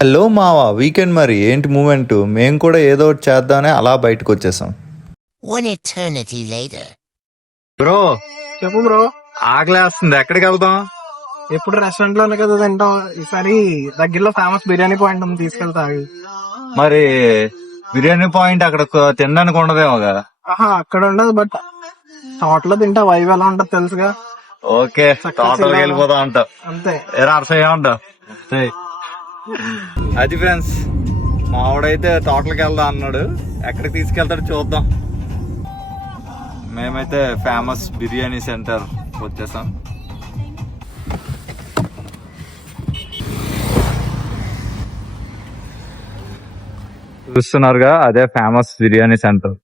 Hello మావా, weekend మరి ఏంటి మూమెంట్? మేము కూడా ఏదో ఒకటి చేద్దామని అలా బయటకు వచ్చేసాం. One eternity later. బ్రో చెప్పు బ్రో. ఆకలేస్తుంది, ఎక్కడికి వెళ్దాం? ఎప్పుడు రెస్టారెంట్ లోనే కదా తింటాం. ఈసారి దగ్గరలో ఫేమస్ బిర్యానీ పాయింట్ ఉంది, తీసుకెళ్తా. మరి బిర్యానీ పాయింట్ అక్కడ తినడానికి ఉండదేమోగా. ఆహా, అక్కడ ఉండదు, బట్ తోటలో తింటా. వైవ్ ఎలా ఉంటది తెలుసుగా. ఓకే, తోటలోకి వెళ్ళిపోదాం అంట. అంతే. ఏమంటావు? అది ఫ్రెండ్స్, మావాడైతే తోటలోకి వెళ్దాం అన్నాడు. ఎక్కడికి తీసుకెళ్తాడు చూద్దాం. మేమైతే ఫేమస్ బిర్యానీ సెంటర్ వచ్చేసాం. చూస్తున్నారుగా, అదే ఫేమస్ బిర్యానీ సెంటర్.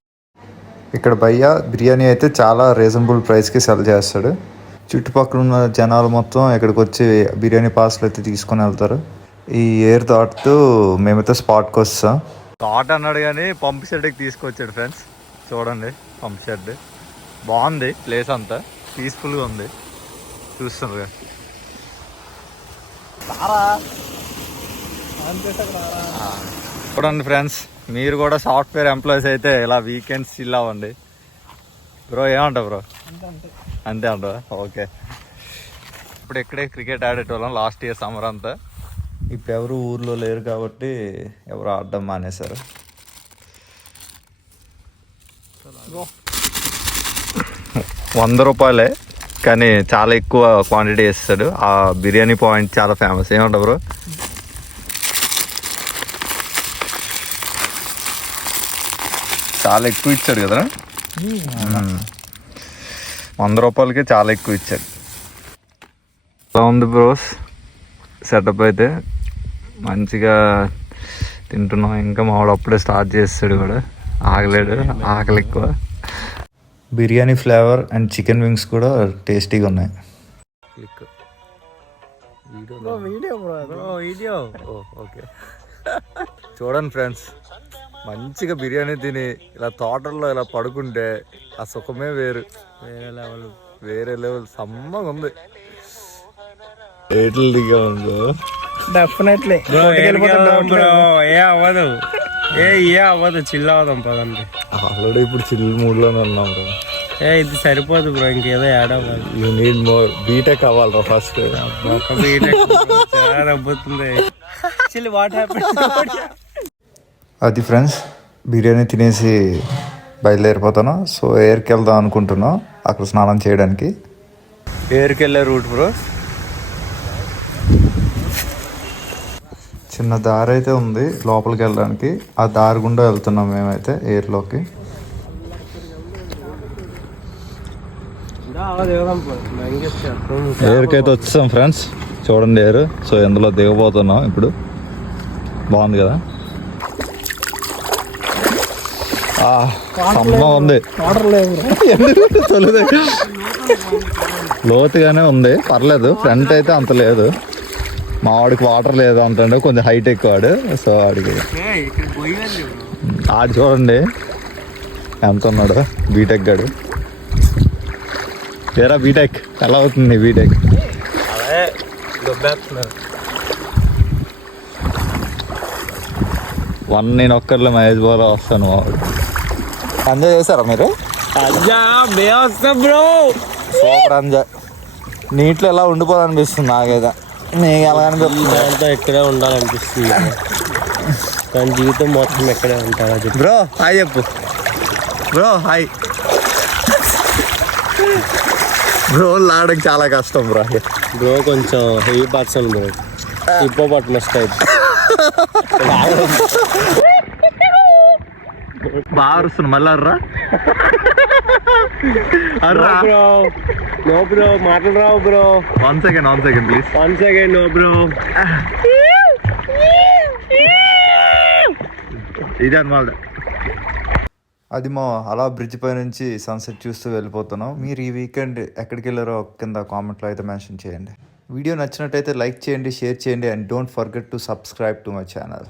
ఇక్కడ భయ్య బిర్యానీ అయితే చాలా రీజనబుల్ ప్రైస్కి సెల్ చేస్తాడు. చుట్టుపక్కల ఉన్న జనాలు మొత్తం ఇక్కడికి వచ్చి బిర్యానీ పార్సల్ అయితే తీసుకొని వెళ్తారు. ఈ ఎయిర్ దాటుతూ మేమైతే స్పాట్కి వస్తాం. థాట్ అన్నాడు కానీ పంప్ షెడ్కి తీసుకొచ్చాడు ఫ్రెండ్స్. చూడండి, పంప్ షెడ్ బాగుంది. ప్లేస్ అంతా పీస్ఫుల్గా ఉంది. చూస్తున్నారు చూడండి ఫ్రెండ్స్, మీరు కూడా సాఫ్ట్వేర్ ఎంప్లాయీస్ అయితే ఇలా వీకెండ్స్ చిల్ అవ్వండి. బ్రో ఏమంటావు బ్రో? అంతే అంటావా? ఓకే. ఇప్పుడు ఇక్కడే క్రికెట్ ఆడేటోళ్ళం లాస్ట్ ఇయర్ సమ్మర్ అంతా. ఇప్పుడు ఎవరు ఊర్లో లేరు కాబట్టి ఎవరు ఆడడం మానేశారు. ₹100 కానీ చాలా ఎక్కువ క్వాంటిటీ వేస్తాడు. ఆ బిర్యానీ పాయింట్ చాలా ఫేమస్. ఏమంటావు బ్రో? చాలా ఎక్కువ ఇచ్చాడు కదా. ₹100కి చాలా ఎక్కువ ఇచ్చాడు. ఎలా ఉంది బ్రోస్ సెటప్? అయితే మంచిగా తింటున్నాం. ఇంకా మావాడు అప్పుడే స్టార్ట్ చేస్తాడు కూడా, ఆగలేడు. ఆకలి ఎక్కువ. Biryani flavour and chicken wings కూడా టేస్టీగా ఉన్నాయి. ఓకే, చూడండి ఫ్రెండ్స్, మంచిగా బిర్యానీ తిని ఇలా తోటల్లో ఇలా పడుకుంటే ఆ సుఖమే వేరు. వేరే లెవెల్ సమ్మగా ఉంది. డెఫినెట్లీ అవ్వదు చిల్ అవుదాం పదండి. ఆల్రెడీ ఇప్పుడు చిల్ మూడ్ లోనే ఉన్నాం బ్రో. ఇది సరిపోదు బ్రో, ఇంకేదో యాడ్ అవ్వాలి. You need more. బీటెక్ అవ్వాలరా ఫస్ట్. నవ్వుతుంది. అది ఫ్రెండ్స్, బిర్యానీ తినేసి బయలుదేరిపోతాను. సో ఎయిర్కి వెళ్దాం అనుకుంటున్నాం, అక్కడ స్నానం చేయడానికి. ఎయిర్కి వెళ్ళే రూట్ బ్రో. చిన్న దారి అయితే ఉంది లోపలికి వెళ్ళడానికి. ఆ దారి గుండా వెళ్తున్నాం మేమైతే ఎయిర్లోకి. ఎయిర్కి అయితే వచ్చాం ఫ్రెండ్స్. చూడండి ఎయిర్. సో ఎందులో దిగబోతున్నాం ఇప్పుడు. బాగుంది కదా, సమ్మ ఉంది. లోతుగానే ఉంది, పర్లేదు. ఫ్రంట్ అయితే అంత లేదు. మా వాడికి వాటర్ లేదు అంటుండే, కొంచెం హైట్ ఎక్కువ వాడు. సో వాడికి ఆడు చూడండి ఎంత ఉన్నాడు. బీటెక్ గాడు. ఏరా బీటెక్, ఎలా అవుతుంది బీటెక్? నేను ఒక్కర్లో మహేష్ బాగా వస్తాను. మా వాడు ఎంజాయ్ చేశారా మీరు? Super enjoy. నీటిలో ఎలా ఉండిపోవాలనిపిస్తుంది నాకైతే. నీకు ఎలా అనిపిస్తుంది? ఎక్కడే ఉండాలనిపిస్తుంది కానీ జీవితం మొత్తం ఎక్కడే ఉంటారా? బ్రో హాయ్ చెప్పు. Bro hi. బ్రో లాడకి చాలా కష్టం బ్రో. బ్రో కొంచెం heavy person bro, hippopotamus type. బాగా అరుస్తుంది మళ్ళీ. అర్రా అర్రా. నో బ్రో, మాటలు రావు bro. One second please. 1 second. No bro. ఇది అనమాట. అది మా అలా బ్రిడ్జ్ పై నుంచి సన్సెట్ చూస్తూ వెళ్ళిపోతున్నాం. మీరు ఈ వీకెండ్ ఎక్కడికి వెళ్ళారో కింద కామెంట్లో అయితే మెన్షన్ చేయండి. వీడియో నచ్చినట్టయితే లైక్ చేయండి, షేర్ చేయండి, and don't forget to subscribe to my channel.